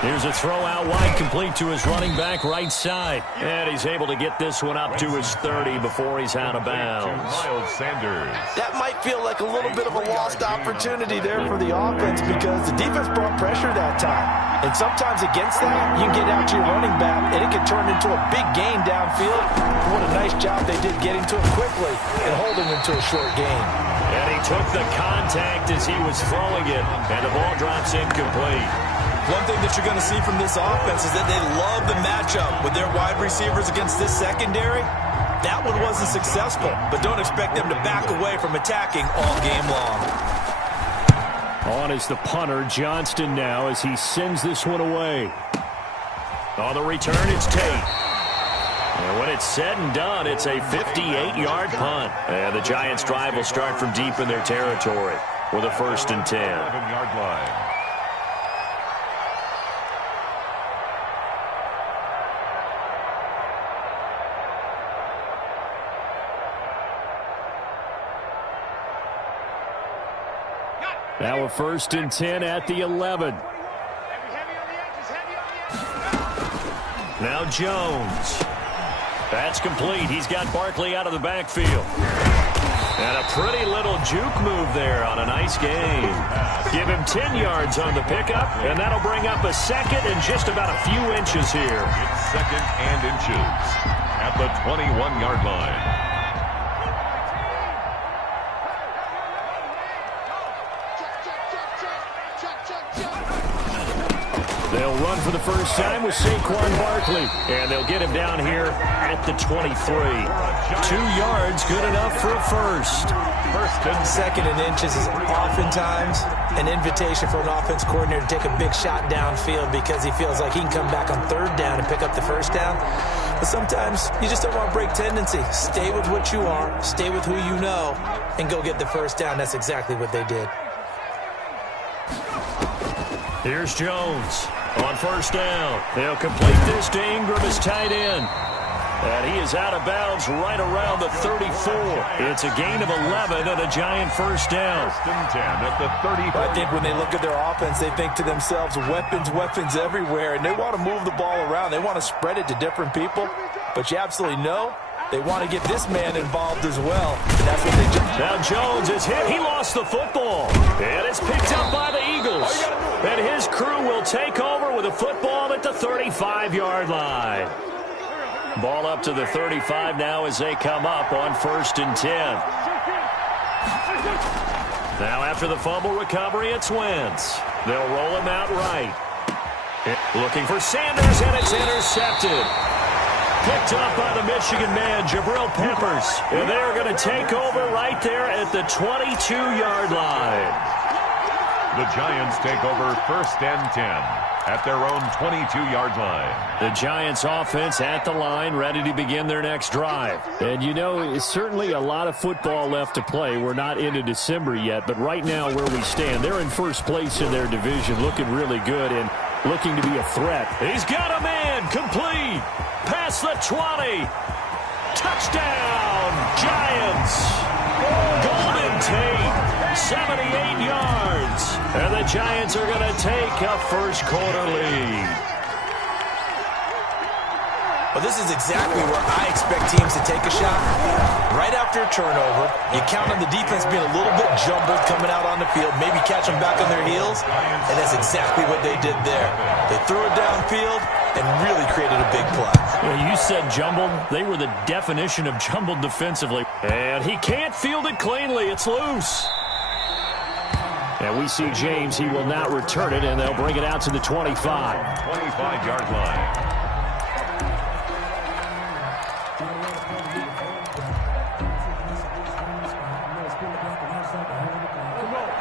Here's a throw out wide, complete to his running back right side. And he's able to get this one up to his 30 before he's out of bounds. That might feel like a little bit of a lost opportunity there for the offense because the defense brought pressure that time. And sometimes against that, you can get out to your running back, and it can turn into a big gain downfield. What a nice job they did getting to him quickly and holding him to a short gain. And he took the contact as he was throwing it, and the ball drops incomplete. One thing that you're going to see from this offense is that they love the matchup with their wide receivers against this secondary. That one wasn't successful, but don't expect them to back away from attacking all game long. On is the punter, Johnston now, as he sends this one away. On the return, it's Tate. And when it's said and done, it's a 58-yard punt. And the Giants' drive will start from deep in their territory with a 1st and 10. 11-yard line. Now a 1st and 10 at the 11. Now Jones. That's complete. He's got Barkley out of the backfield. And a pretty little juke move there on a nice game. Give him 10 yards on the pickup, and that'll bring up a 2nd and just about a few inches here. It's 2nd and inches at the 21-yard line. They'll run for the first time with Saquon Barkley. And they'll get him down here at the 23. 2 yards, good enough for a first. 1st and 2nd and inches is oftentimes an invitation for an offense coordinator to take a big shot downfield because he feels like he can come back on 3rd down and pick up the 1st down. But sometimes you just don't want to break tendency. Stay with what you are, stay with who you know, and go get the 1st down. That's exactly what they did. Here's Jones on 1st down. They'll complete this to Ingram as tight end. And he is out of bounds right around the 34. It's a gain of 11 and a Giant 1st down. 1st and 10 at the 34. I think when they look at their offense, they think to themselves, weapons everywhere, and they want to move the ball around. They want to spread it to different people. But you absolutely know they want to get this man involved as well. And that's what they do. Now Jones is hit. He lost the football. And it's picked up by the Eagles. And his crew will take over with a football at the 35-yard line. Ball up to the 35 now as they come up on 1st and 10. Now after the fumble recovery, it's Wentz. They'll roll him out right. Looking for Sanders, and it's intercepted. Picked up by the Michigan man, Jabril Peppers. And they're going to take over right there at the 22-yard line. The Giants take over 1st and 10 at their own 22-yard line. The Giants offense at the line, ready to begin their next drive. And you know, it's certainly a lot of football left to play. We're not into December yet, but right now where we stand, they're in 1st place in their division, looking really good and looking to be a threat. He's got a man, complete. Past the 20. Touchdown, Giants. Golden Tate, 78 yards. And the Giants are going to take a 1st quarter lead. Well, this is exactly where I expect teams to take a shot. Right after a turnover, you count on the defense being a little bit jumbled coming out on the field, maybe catch them back on their heels, and that's exactly what they did there. They threw it downfield and really created a big play. Well, you said jumbled. They were the definition of jumbled defensively. And he can't field it cleanly. It's loose. And we see James. He will not return it, and they'll bring it out to the 25. 25-yard line.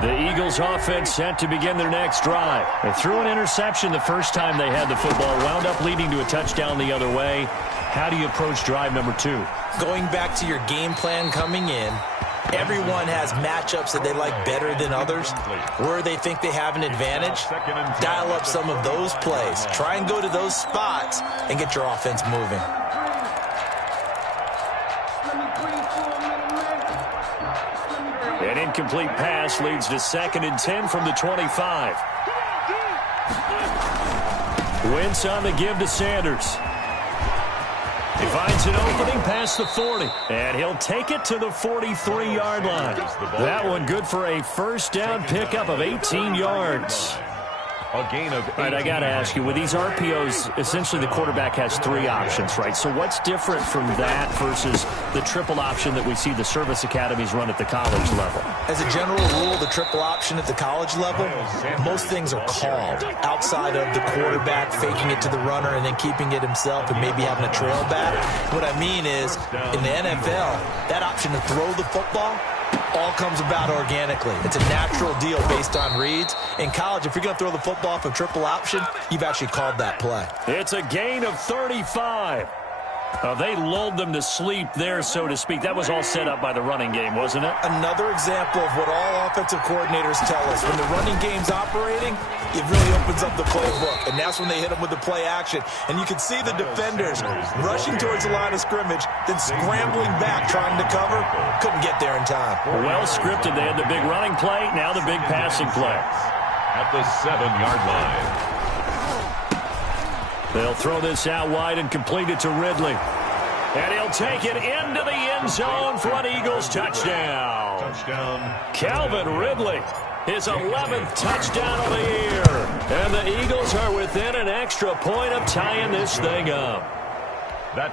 The Eagles offense set to begin their next drive. They threw an interception the first time they had the football, wound up leading to a touchdown the other way. How do you approach drive number 2? Going back to your game plan coming in, everyone has matchups that they like better than others. Where they think they have an advantage, dial up some of those plays. Try and go to those spots and get your offense moving. An incomplete pass leads to 2nd and 10 from the 25. Wentz on the give to Sanders. He finds an opening past the 40, and he'll take it to the 43-yard line. That one good for a first down pickup of 18 yards. A gain of 8. All right, I got to ask you, with these RPOs, essentially the quarterback has 3 options, right? So what's different from that versus the triple option that we see the service academies run at the college level? As a general rule, the triple option at the college level, most things are called outside of the quarterback faking it to the runner and then keeping it himself and maybe having a trail back. What I mean is, in the NFL, that option to throw the football all comes about organically. It's a natural deal based on reads. In college, if you're going to throw the football from triple option, you've actually called that play. It's a gain of 35. They lulled them to sleep there, so to speak. That was all set up by the running game, wasn't it? Another example of what all offensive coordinators tell us. When the running game's operating, it really opens up the playbook, and that's when they hit them with the play action. And you can see the defenders rushing towards the line of scrimmage, then scrambling back, trying to cover. Couldn't get there in time. Well scripted. They had the big running play, now the big passing play. At the 7-yard line. They'll throw this out wide and complete it to Ridley. And he'll take it into the end zone for an Eagles touchdown. Calvin Ridley, his 11th touchdown of the year. And the Eagles are within an extra point of tying this thing up.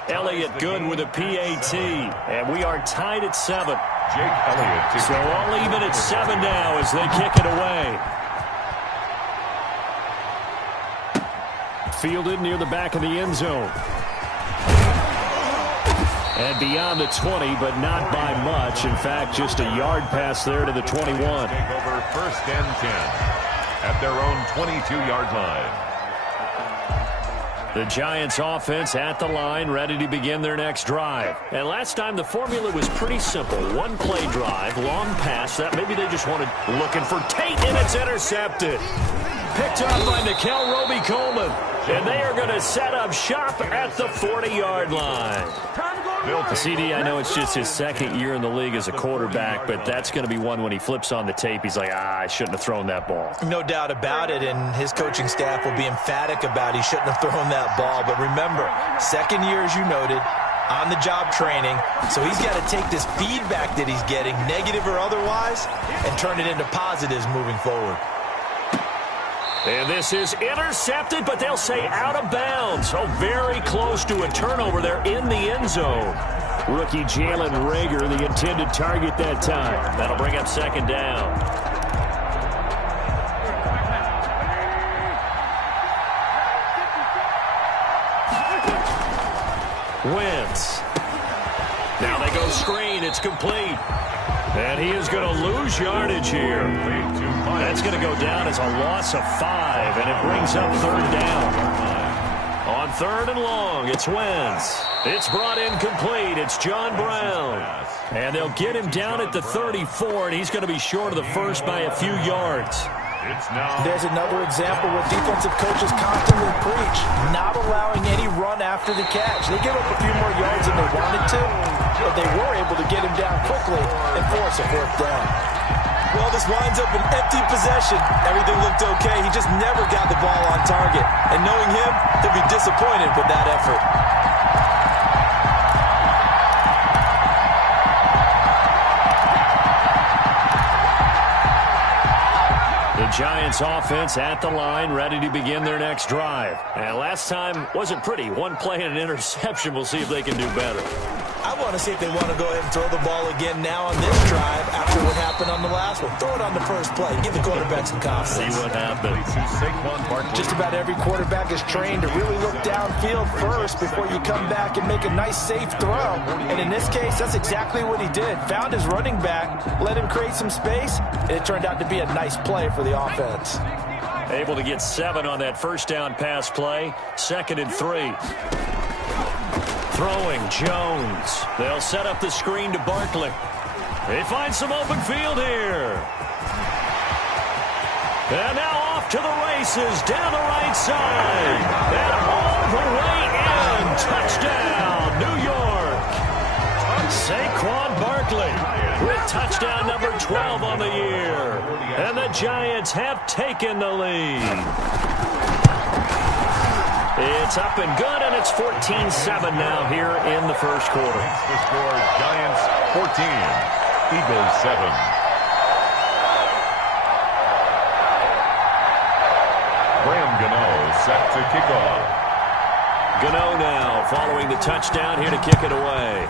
Elliott good with a PAT. And we are tied at 7. Jake Elliott. So all even at 7 now as they kick it away. Fielded near the back of the end zone. And beyond the 20, but not by much. In fact, just a yard pass there to the 21. Take over first and 10 at their own 22-yard line. The Giants offense at the line, ready to begin their next drive. And last time the formula was pretty simple. One play drive, long pass. That maybe they just wanted looking for Tate, and it's intercepted. Picked up by Nickel Roby-Coleman. And they are going to set up shop at the 40-yard line. CD, I know it's just his second year in the league as a quarterback, but that's going to be one when he flips on the tape. He's like, I shouldn't have thrown that ball. No doubt about it, and his coaching staff will be emphatic about he shouldn't have thrown that ball. But remember, second year, as you noted, on-the-job training, so he's got to take this feedback that he's getting, negative or otherwise, and turn it into positives moving forward. And this is intercepted, but they'll say out of bounds. So very close to a turnover there in the end zone. Rookie Jalen Reagor, the intended target that time. That'll bring up second down. Wentz. Now they go screen. It's complete. And he is going to lose yardage here. That's going to go down as a loss of 5, and it brings up third down. On third and long, it's Wentz. It's brought in complete. It's John Brown. And they'll get him down at the 34, and he's going to be short of the first by a few yards. There's another example where defensive coaches constantly preach, not allowing any run after the catch. They give up a few more yards than they wanted to, but they were able to get him down quickly and force a fourth down. Well, this winds up an empty possession. Everything looked okay. He just never got the ball on target. And knowing him, he'll be disappointed with that effort. The Giants offense at the line, ready to begin their next drive. And last time wasn't pretty. One play and an interception. We'll see if they can do better. I want to see if they want to go ahead and throw the ball again now on this drive after what happened on the last one. Throw it on the first play. Give the quarterback some confidence. See what happens. Just about every quarterback is trained to really look downfield first before you come back and make a nice, safe throw. And in this case, that's exactly what he did. Found his running back, let him create some space, and it turned out to be a nice play for the offense. Able to get 7 on that first down pass play. 2nd and 3. Throwing Jones. They'll set up the screen to Barkley. They find some open field here. And now off to the races down the right side. And all the way in. Touchdown, New York. Saquon Barkley with touchdown number 12 on the year. And the Giants have taken the lead. It's up and good, and it's 14-7 now here in the first quarter. The score, Giants 14, Eagles 7. Graham Gano set to kick off. Gano now following the touchdown here to kick it away.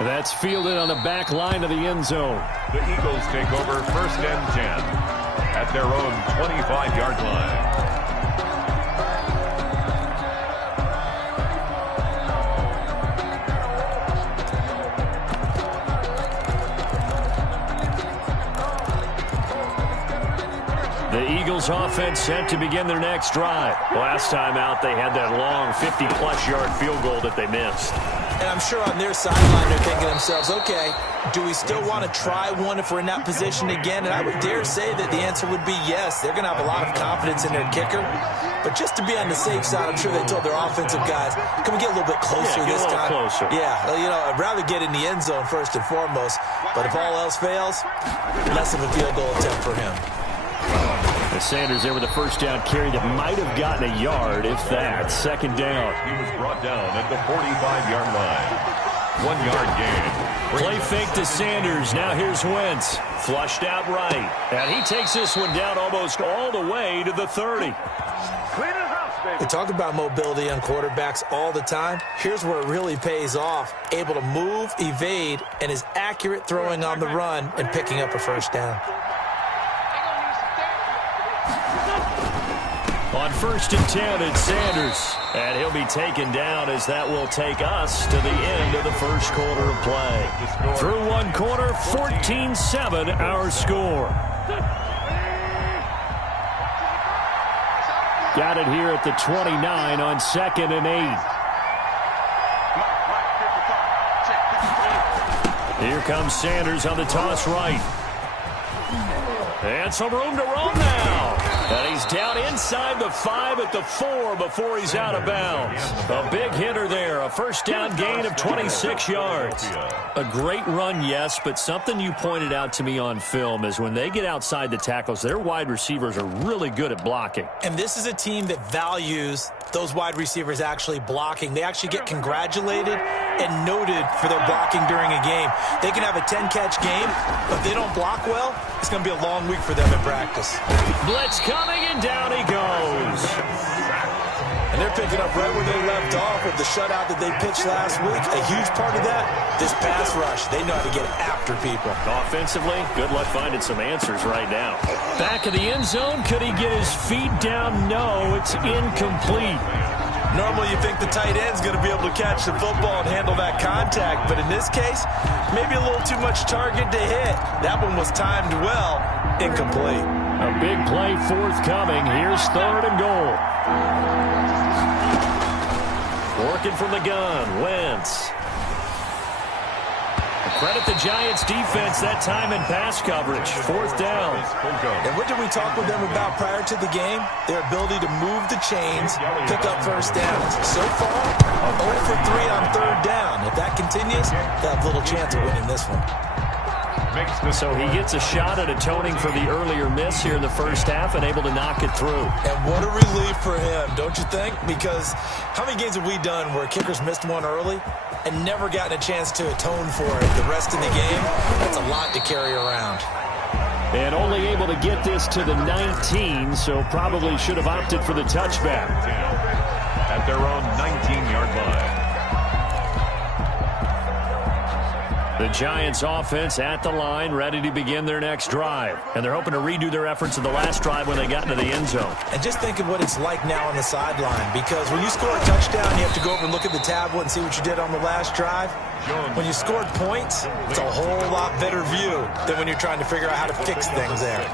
That's fielded on the back line of the end zone. The Eagles take over 1st and 10 at their own 25-yard line. The Eagles offense set to begin their next drive. Last time out, they had that long 50-plus yard field goal that they missed. And I'm sure on their sideline they're thinking to themselves, okay, do we still want to try one if we're in that position again? And I would dare say that the answer would be yes. They're going to have a lot of confidence in their kicker. But just to be on the safe side, I'm sure they told their offensive guys, can we get a little bit closer this time? Closer. Yeah, well, I'd rather get in the end zone first and foremost. But if all else fails, less of a field goal attempt for him. Sanders there with a first down carry that might have gotten a yard, if that. 2nd down. He was brought down at the 45-yard line. 1-yard gain. Play fake to Sanders. Now here's Wentz. Flushed out right. And he takes this one down almost all the way to the 30. We talk about mobility on quarterbacks all the time. Here's where it really pays off. Able to move, evade, and is accurate throwing on the run and picking up a first down. On 1st and 10, it's Sanders. And he'll be taken down as that will take us to the end of the first quarter of play. Through one quarter, 14-7 our score. Got it here at the 29 on 2nd and 8. Here comes Sanders on the toss right. And some room to roam now. And he's down inside the 5 at the 4 before he's out of bounds. A big hitter there. A first down gain of 26 yards. A great run, yes, but something you pointed out to me on film is when they get outside the tackles, their wide receivers are really good at blocking. And this is a team that values those wide receivers actually blocking. They actually get congratulated and noted for their blocking during a game. They can have a 10-catch game, but if they don't block well, it's going to be a long week for them in practice. Blitz coming, and down he goes. And they're picking up right where they left off with the shutout that they pitched last week. A huge part of that, this pass rush. They know how to get after people. Offensively, good luck finding some answers right now. Back of the end zone, could he get his feet down? No, it's incomplete. Normally you think the tight end's going to be able to catch the football and handle that contact, but in this case, maybe a little too much target to hit. That one was timed well, incomplete. A big play forthcoming. Here's 3rd and goal. Working from the gun, Wentz. Credit the Giants defense that time in pass coverage. 4th down. And what did we talk with them about prior to the game? Their ability to move the chains, pick up first downs. So far, 0 for 3 on 3rd down. If that continues, they'll have little chance of winning this one. So he gets a shot at atoning for the earlier miss here in the first half and able to knock it through. And what a relief for him, don't you think? Because how many games have we done where kickers missed one early and never gotten a chance to atone for it the rest of the game? That's a lot to carry around. And only able to get this to the 19, so probably should have opted for the touchback. At their own 19-yard line. The Giants offense at the line, ready to begin their next drive. And they're hoping to redo their efforts in the last drive when they got into the end zone. And just think of what it's like now on the sideline, because when you score a touchdown, you have to go over and look at the tablet and see what you did on the last drive. When you scored points, it's a whole lot better view than when you're trying to figure out how to fix things there.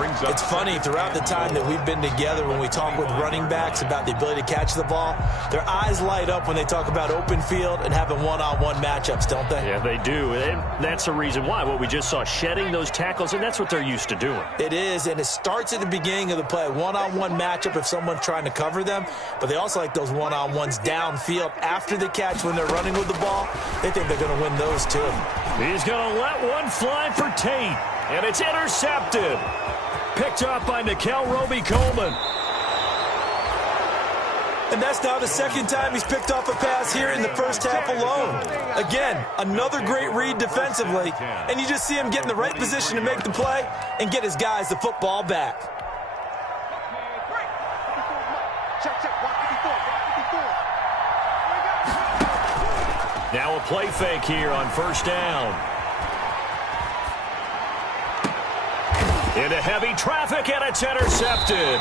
It's funny, throughout the time that we've been together, when we talk with running backs about the ability to catch the ball, their eyes light up when they talk about open field and having one-on-one matchups, don't they? Yeah, they do. And that's the reason why. What we just saw, shedding those tackles, and that's what they're used to doing. It is, and it starts at the beginning of the play. One-on-one matchup if someone's trying to cover them, but they also like those one-on-ones downfield after the catch when they're running with the ball. They think they're going to win those, too. He's going to let one fly for Tate, and it's intercepted. Picked up by Nickel Roby-Coleman. And that's now the second time he's picked off a pass here in the first half alone. Again, another great read defensively, and you just see him get in the right position to make the play and get his guys the football back. Now a play fake here on first down. Into heavy traffic, and it's intercepted.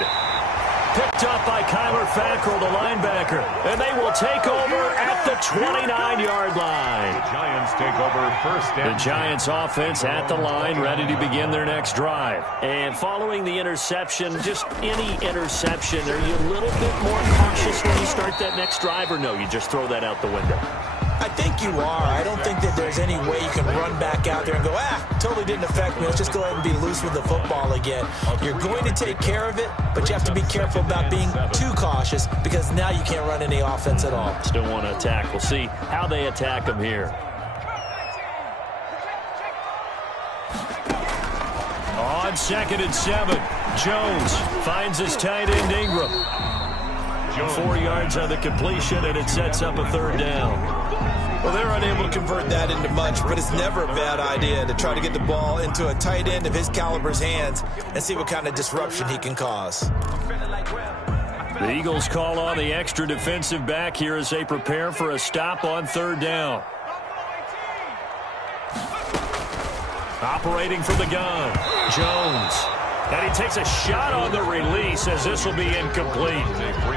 Picked up by Kyler Fackrell, the linebacker. And they will take over at the 29-yard line. The Giants take over first down. The Giants offense at the line, ready to begin their next drive. And following the interception, just any interception, are you a little bit more cautious when you start that next drive, or no, you just throw that out the window? I think you are. I don't think that there's any way you can run back out there and go, totally didn't affect me. Let's just go ahead and be loose with the football again. You're going to take care of it, but you have to be careful about being too cautious because now you can't run any offense at all. Still want to attack. We'll see how they attack them here. On 2nd and 7, Jones finds his tight end Ingram. 4 yards on the completion, and it sets up a third down. Well, they're unable to convert that into much, but it's never a bad idea to try to get the ball into a tight end of his caliber's hands and see what kind of disruption he can cause. The Eagles call on the extra defensive back here as they prepare for a stop on third down. Operating from the gun, Jones. And he takes a shot on the release as this will be incomplete.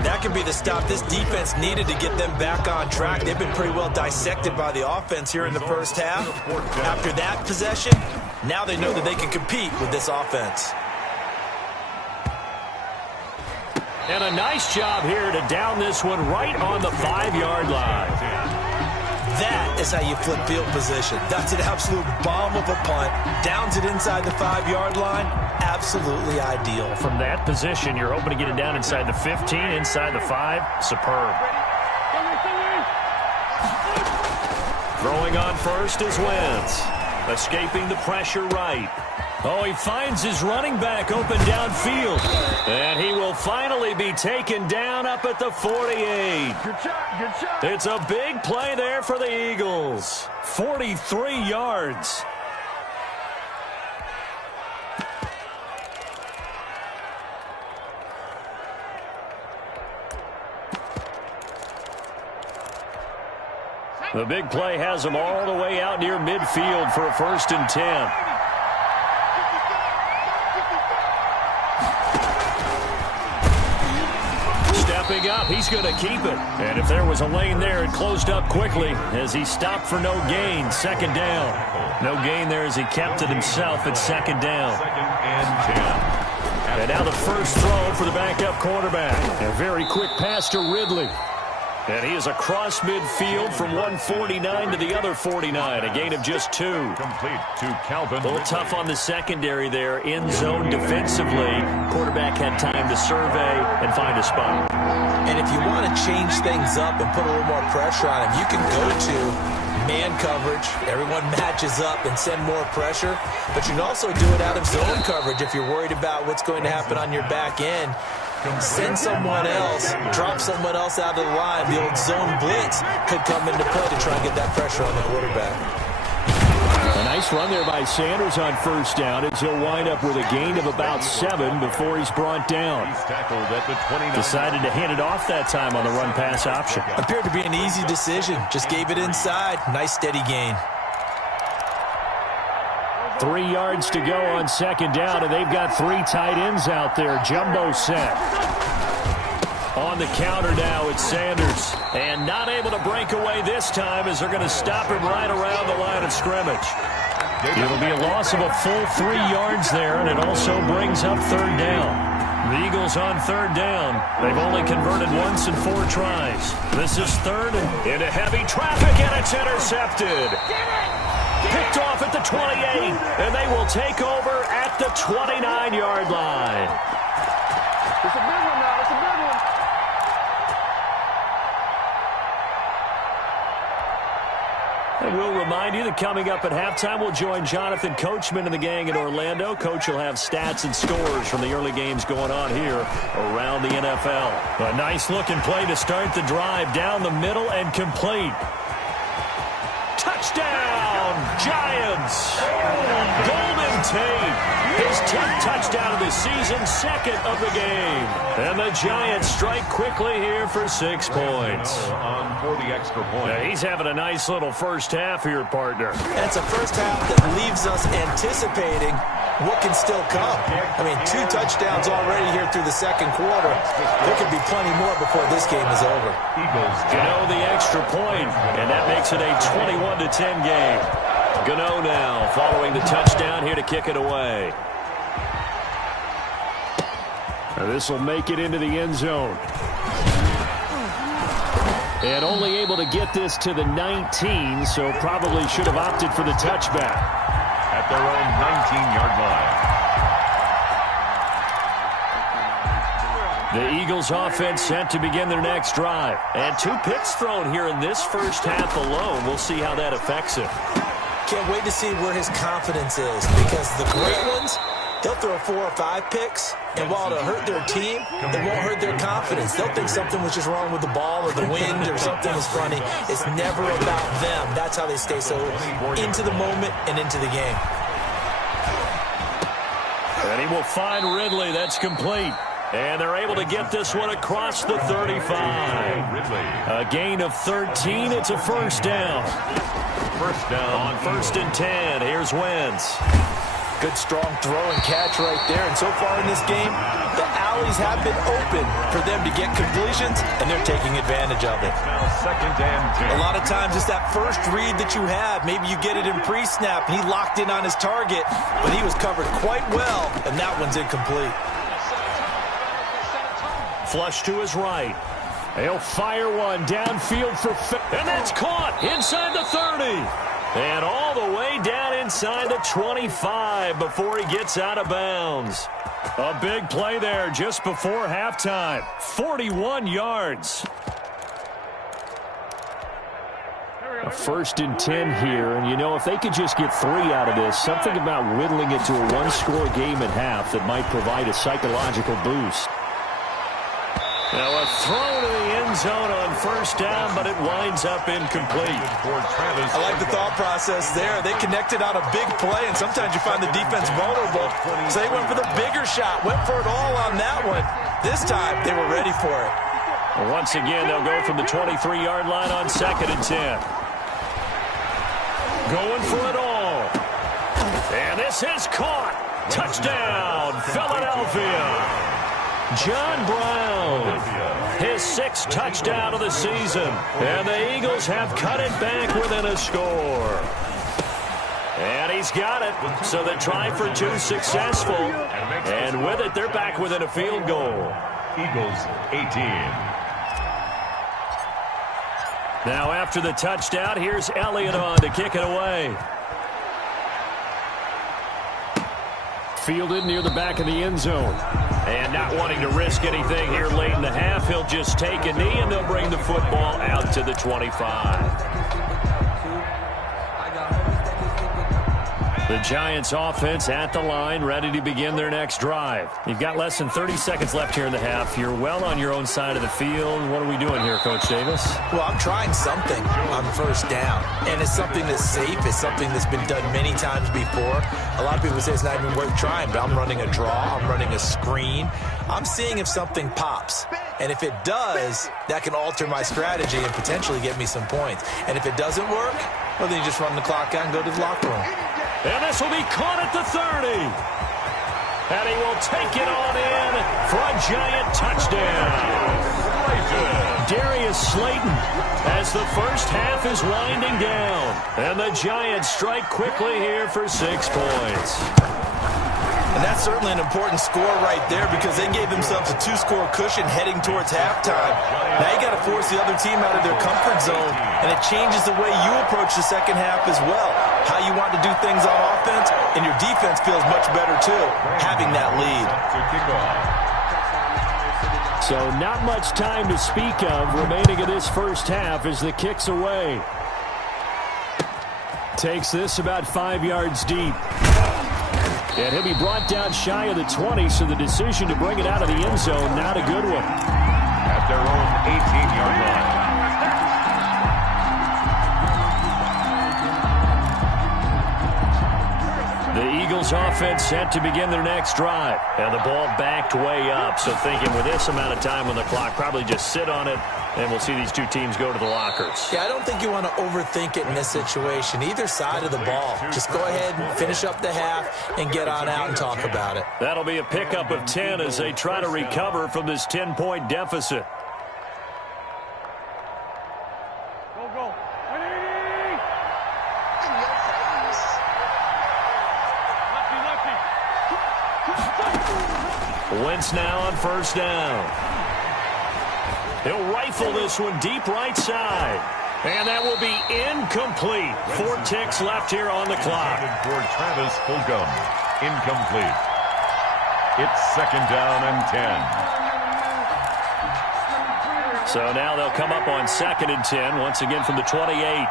That could be the stop this defense needed to get them back on track. They've been pretty well dissected by the offense here in the first half. After that possession, now they know that they can compete with this offense. And a nice job here to down this one right on the 5-yard line. That is how you flip field position. That's an absolute bomb of a punt. Downs it inside the 5-yard line. Absolutely ideal. From that position, you're hoping to get it down inside the 15, inside the 5. Superb. Throwing on first is Wentz. Escaping the pressure right. Oh, he finds his running back open downfield. And he will finally be taken down up at the 48. Good shot. It's a big play there for the Eagles. 43 yards. The big play has them all the way out near midfield for a 1st and 10. Stepping up, he's going to keep it. And if there was a lane there, it closed up quickly as he stopped for no gain. 2nd down. No gain there as he kept it himself at 2nd down. 2nd and 10. And now the first throw for the backup quarterback. A very quick pass to Ridley. And he is across midfield from 149 to the other 49. A gain of just 2. Complete to Calvin. A little tough on the secondary there. In zone defensively. Quarterback had time to survey and find a spot. And if you want to change things up and put a little more pressure on him, you can go to man coverage. Everyone matches up and send more pressure. But you can also do it out of zone coverage if you're worried about what's going to happen on your back end. Send someone else, drop someone else out of the line. The old zone blitz could come into play to try and get that pressure on the quarterback. A nice run there by Sanders on first down as he'll wind up with a gain of about 7 before he's brought down. He's tackled at the 29. Decided to hand it off that time on the run-pass option. Appeared to be an easy decision. Just gave it inside. Nice steady gain. 3 yards to go on 2nd down, and they've got 3 tight ends out there. Jumbo set. On the counter now, it's Sanders. And not able to break away this time as they're going to stop him right around the line of scrimmage. It'll be a loss of a full 3 yards there, and it also brings up 3rd down. The Eagles on 3rd down. They've only converted once in 4 tries. This is 3rd into heavy traffic, and it's intercepted. Picked off at the 28, and they will take over at the 29-yard line. It's a big one now. It's a big one. And we'll remind you that coming up at halftime, we'll join Jonathan Coachman and the gang in Orlando. Coach will have stats and scores from the early games going on here around the NFL. A nice-looking play to start the drive down the middle and complete. Touchdown, Giants! Golden Tate. His 10th touchdown of the season, second of the game. And the Giants strike quickly here for 6 points. On for the extra point. Now, he's having a nice little first half here, partner. And it's a first half that leaves us anticipating what can still come. I mean, 2 touchdowns already here through the second quarter. There could be plenty more before this game is over. Gano the extra point, and that makes it a 21-10 game. Gano now following the touchdown here to kick it away. This will make it into the end zone. And only able to get this to the 19, so probably should have opted for the touchback. At their own 19-yard line. The Eagles offense set to begin their next drive. And 2 picks thrown here in this first half alone. We'll see how that affects him. Can't wait to see where his confidence is, because the great ones, they'll throw 4 or 5 picks, and while it'll hurt their team, it won't hurt their confidence. They'll think something was just wrong with the ball or the wind or something was funny. It's never about them. That's how they stay so into the moment and into the game. And he will find Ridley. That's complete. And they're able to get this one across the 35. A gain of 13. It's a first down. First down. On 1st and 10, here's Wentz. Good strong throw and catch right there. And so far in this game, the alleys have been open for them to get completions, and they're taking advantage of it. Now 2nd and 10. A lot of times it's that first read that you have. Maybe you get it in pre-snap, and he locked in on his target, but he was covered quite well, and that one's incomplete. Flush to his right. He'll fire one downfield for... And that's caught inside the 30. And all the way down inside the 25 before he gets out of bounds. A big play there just before halftime. 41 yards. A 1st and 10 here. And, you know, if they could just get 3 out of this, something about whittling it to a 1-score game at half that might provide a psychological boost. Now a throw to the end zone on 1st down, but it winds up incomplete. I like the thought process there. They connected on a big play, and sometimes you find the defense vulnerable. So they went for the bigger shot, went for it all on that one. This time, they were ready for it. Once again, they'll go from the 23-yard line on 2nd and 10. Going for it all. And this is caught. Touchdown, Philadelphia. John Brown, his 6th touchdown of the season. And the Eagles have cut it back within a score. And he's got it. So the try for 2 successful. And with it, they're back within a field goal. Eagles 18. Now after the touchdown, here's Elliott on to kick it away. Fielded near the back of the end zone. And not wanting to risk anything here late in the half, he'll just take a knee and they'll bring the football out to the 25. The Giants offense at the line, ready to begin their next drive. You've got less than 30 seconds left here in the half. You're well on your own side of the field. What are we doing here, Coach Davis? Well, I'm trying something on 1st down. And it's something that's safe. It's something that's been done many times before. A lot of people say it's not even worth trying, but I'm running a draw. I'm running a screen. I'm seeing if something pops. And if it does, that can alter my strategy and potentially get me some points. And if it doesn't work, well, then you just run the clock out and go to the locker room. And this will be caught at the 30. And he will take it on in for a Giant touchdown. Darius Slayton as the first half is winding down. And the Giants strike quickly here for 6 points. And that's certainly an important score right there because they gave themselves a 2-score cushion heading towards halftime. Now you got to force the other team out of their comfort zone, and it changes the way you approach the second half as well. How you want to do things on offense, and your defense feels much better too, having that lead. So not much time to speak of remaining in this first half as the kick's away. Takes this about 5 yards deep. And he'll be brought down shy of the 20, so the decision to bring it out of the end zone, not a good one. At their own 18-yard line. The Eagles offense set to begin their next drive. And the ball backed way up, so thinking with this amount of time on the clock, probably just sit on it, and we'll see these two teams go to the lockers. Yeah, I don't think you want to overthink it in this situation. Either side of the ball. Just go ahead and finish up the half and get on out and talk about it. That'll be a pickup of 10 as they try to recover from this 10-point deficit. Wentz now on first down. He'll rifle this one deep right side. And that will be incomplete. 4 ticks left here on the clock. For Travis Fulgham. Incomplete. It's second down and 10. So now they'll come up on second and 10, once again from the 28.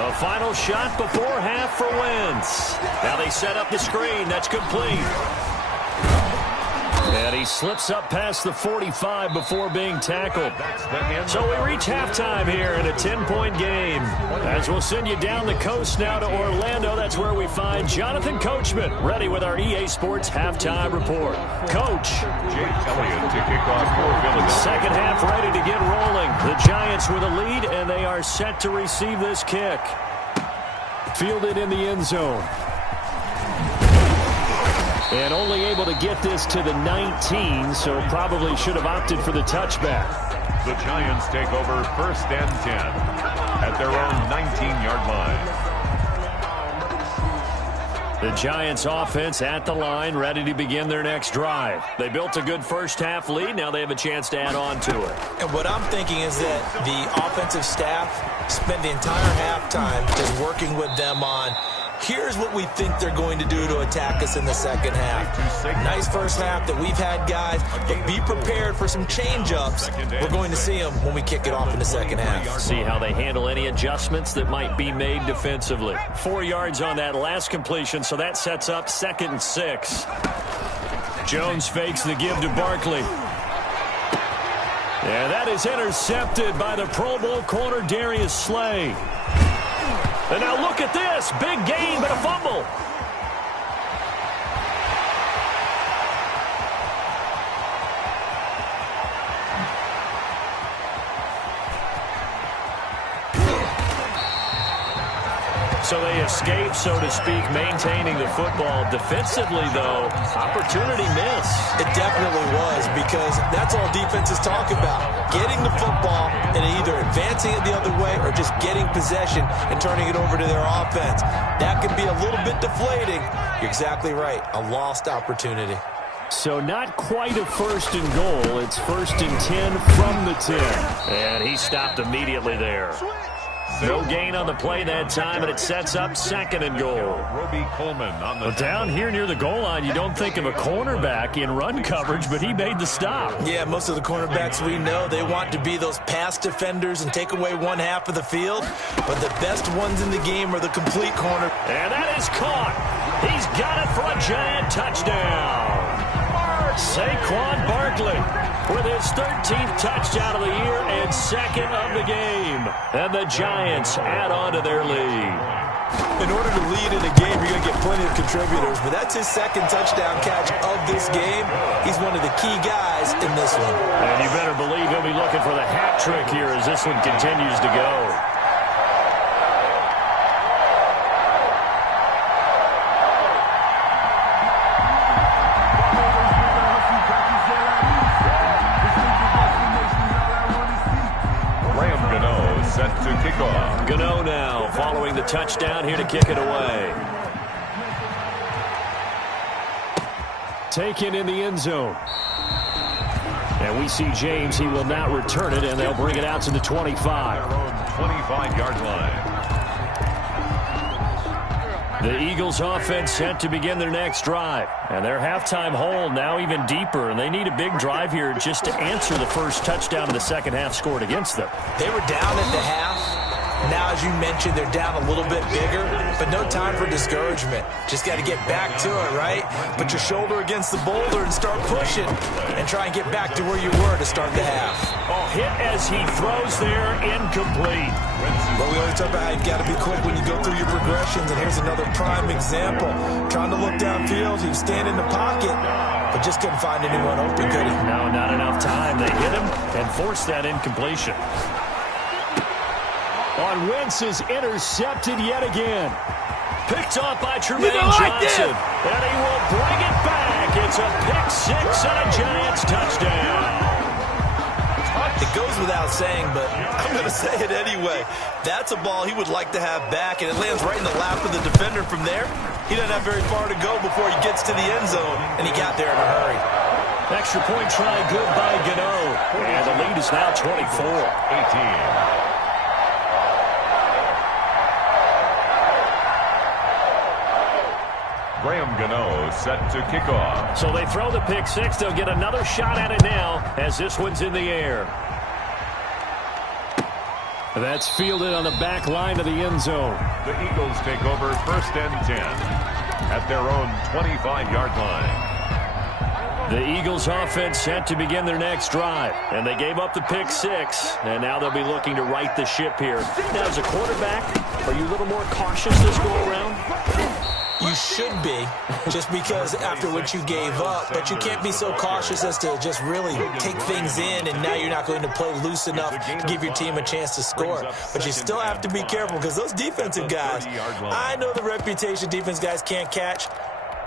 A final shot before half for Wentz. Now they set up the screen. That's complete. And he slips up past the 45 before being tackled. So we reach halftime here in a 10-point game. As we'll send you down the coast now to Orlando, that's where we find Jonathan Coachman, ready with our EA Sports halftime report. Coach. Jake Elliott to kick off for Philadelphia. Second half ready to get rolling. The Giants with a lead, and they are set to receive this kick. Fielded in the end zone. And only able to get this to the 19, so probably should have opted for the touchback. The Giants take over first and 10 at their own 19-yard line. The Giants offense at the line, ready to begin their next drive. They built a good first-half lead. Now they have a chance to add on to it. And what I'm thinking is that the offensive staff spend the entire halftime just working with them on, here's what we think they're going to do to attack us in the second half. Nice first half that we've had, guys, but be prepared for some change-ups. We're going to see them when we kick it off in the second half. See how they handle any adjustments that might be made defensively. 4 yards on that last completion, so that sets up 2nd and 6. Jones fakes the give to Barkley. And that is intercepted by the Pro Bowl corner Darius Slay. And now look at this. Big gain, but a fumble. So they escape, so to speak, maintaining the football. Defensively, though, opportunity miss. It definitely was, because that's all defenses talk about. Getting the football and either advancing it the other way or just getting possession and turning it over to their offense. That can be a little bit deflating. You're exactly right. A lost opportunity. So not quite a 1st and goal. It's 1st and 10 from the 10. And he stopped immediately there. No gain on the play that time, and it sets up 2nd and goal. Roby Coleman on the down here near the goal line, you don't think of a cornerback in run coverage, but he made the stop. Yeah, most of the cornerbacks we know, they want to be those pass defenders and take away one half of the field. But the best ones in the game are the complete corner. And that is caught. He's got it for a Giant touchdown. Saquon Barkley with his 13th touchdown of the year and 2nd of the game. And the Giants add on to their lead. In order to lead in a game, you're going to get plenty of contributors, but that's his 2nd touchdown catch of this game. He's one of the key guys in this one. And you better believe he'll be looking for the hat trick here as this one continues to go. Gano now following the touchdown here to kick it away. Taken in the end zone. And we see James. He will not return it, and they'll bring it out to the 25. 25-yard line. The Eagles offense set to begin their next drive. And their halftime hole now even deeper. And they need a big drive here just to answer the first touchdown of the second half scored against them. They were down at the half. Now, as you mentioned, they're down a little bit bigger, but no time for discouragement. Just got to get back to it, right? Put your shoulder against the boulder and start pushing and try and get back to where you were to start the half. Oh, hit as he throws there, incomplete. But we always talk about how you've got to be quick when you go through your progressions, and here's another prime example. Trying to look downfield, he was standing in the pocket, but just couldn't find anyone open, could he? No, not enough time. They hit him and forced that incompletion. On Wentz is intercepted yet again. Picked off by Trumaine Johnson. And he will bring it back. It's a pick six and a Giants touchdown. It goes without saying, but I'm going to say it anyway. That's a ball he would like to have back, and it lands right in the lap of the defender from there. He doesn't have very far to go before he gets to the end zone, and he got there in a hurry. Extra point try good by Gano. And the lead is now 24-18. Graham Gano set to kick off. So they throw the pick six. They'll get another shot at it now as this one's in the air. That's fielded on the back line of the end zone. The Eagles take over 1st and 10 at their own 25-yard line. The Eagles offense set to begin their next drive. And they gave up the pick six. And now they'll be looking to right the ship here. Now, as a quarterback, are you a little more cautious this go around? You should be, just because after what you gave up, but you can't be so cautious as to just really take things in, and now you're not going to play loose enough to give your team a chance to score. But you still have to be careful because those defensive guys, I know the reputation defense guys can't catch.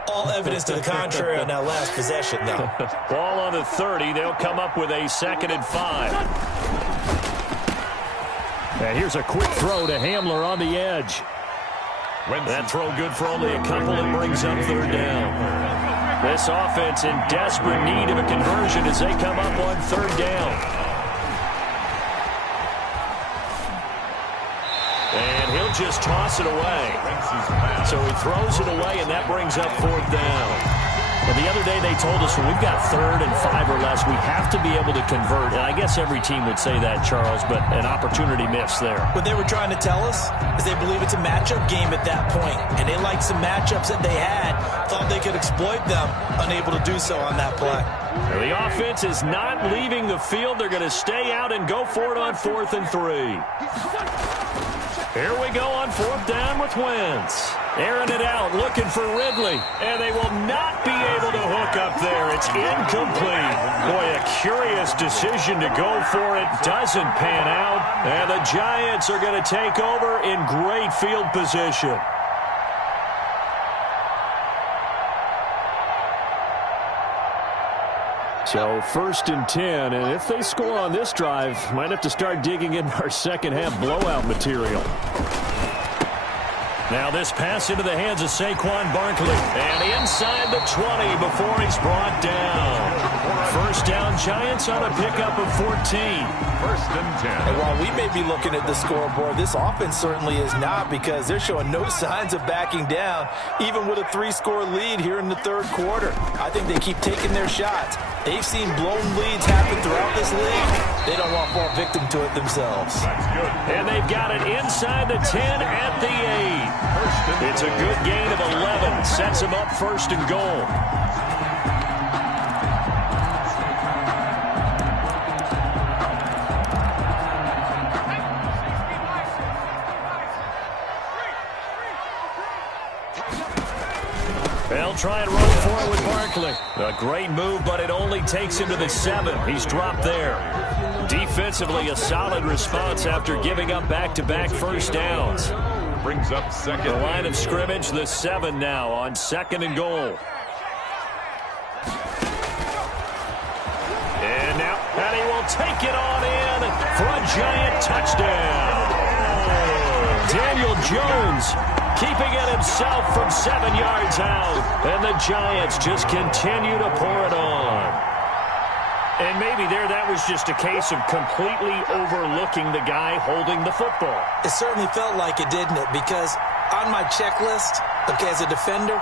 All evidence to the contrary on that last possession, though. Ball on the 30. They'll come up with a 2nd and 5. And here's a quick throw to Hamler on the edge. That throw good for only a couple and brings up 3rd down. This offense in desperate need of a conversion as they come up on 3rd down. And he'll just toss it away. So he throws it away, and that brings up 4th down. Well, the other day they told us when we've got 3rd and 5 or less, we have to be able to convert. And I guess every team would say that, Charles, but an opportunity missed there. What they were trying to tell us is they believe it's a matchup game at that point, and they liked some matchups that they had, thought they could exploit them, unable to do so on that play. The offense is not leaving the field. They're going to stay out and go for it on 4th and 3. Here we go on 4th down with Wentz. Airing it out, looking for Ridley. And they will not be able to hook up there. It's incomplete. Boy, a curious decision to go for it. Doesn't pan out. And the Giants are going to take over in great field position. So 1st and 10, and if they score on this drive, might have to start digging in our second half blowout material. Now this pass into the hands of Saquon Barkley, and inside the 20 before he's brought down. 1st down Giants on a pickup of 14. 1st and 10. And while we may be looking at the scoreboard, this offense certainly is not, because they're showing no signs of backing down, even with a 3-score lead here in the 3rd quarter. I think they keep taking their shots. They've seen blown leads happen throughout this league. They don't want to fall victim to it themselves. That's good. And they've got it inside the 10 at the 8. It's a good gain of 11. Sets them up 1st and goal. They'll try and run for it with Barkley. A great move, but it only takes him to the 7. He's dropped there. Defensively, a solid response after giving up back-to-back 1st downs. Brings up 2nd. The line of scrimmage, the 7 now on 2nd and goal. And now Patty will take it on in for a Giant touchdown. Daniel Jones keeping it himself from 7 yards out. And the Giants just continue to pour it on. And maybe that was just a case of completely overlooking the guy holding the football. It certainly felt like it, didn't it? Because on my checklist, okay, as a defender,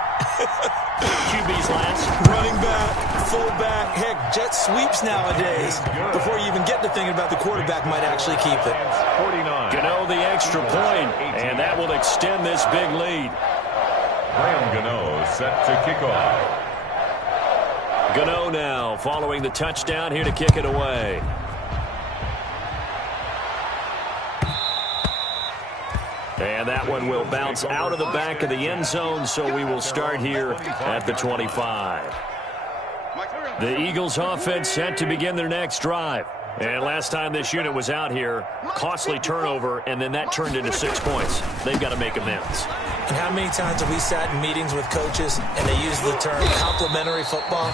QB's last. running back, fullback, heck, jet sweeps nowadays. Before you even get to thinking about the quarterback might actually keep it. 49. Gano the extra point, and that will extend this big lead. Graham Gano set to kick off. Gano now following the touchdown here to kick it away. And that one will bounce out of the back of the end zone, so we will start here at the 25. The Eagles offense set to begin their next drive. And last time this unit was out here, costly turnover, and then that turned into 6 points. They've got to make amends. And how many times have we sat in meetings with coaches and they use the term complementary football?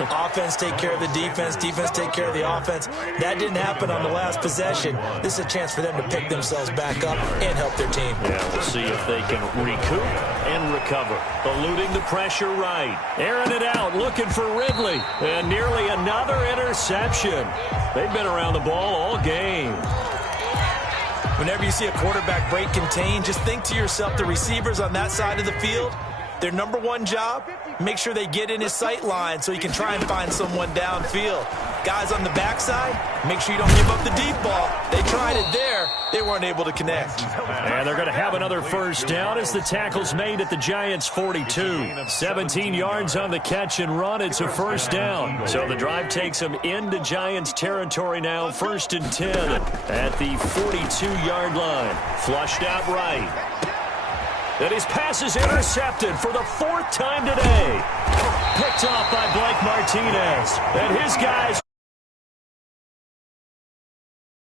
Offense take care of the defense, defense take care of the offense. That didn't happen on the last possession. This is a chance for them to pick themselves back up and help their team. Yeah, we'll see if they can recoup and recover. Eluding the pressure right. Airing it out, looking for Ridley. And nearly another interception. They've been around the ball all game. Whenever you see a quarterback break contain, just think to yourself, the receivers on that side of the field, their number one job, make sure they get in his sight line so he can try and find someone downfield. Guys on the backside, make sure you don't give up the deep ball. They tried it there. They weren't able to connect. And they're going to have another first down as the tackle's made at the Giants' 42. 17 yards on the catch and run. It's a first down. So the drive takes them into Giants territory now. 1st and 10 at the 42-yard line. Flushed out right. And his pass is intercepted for the 4th time today. Picked off by Blake Martinez. And his guys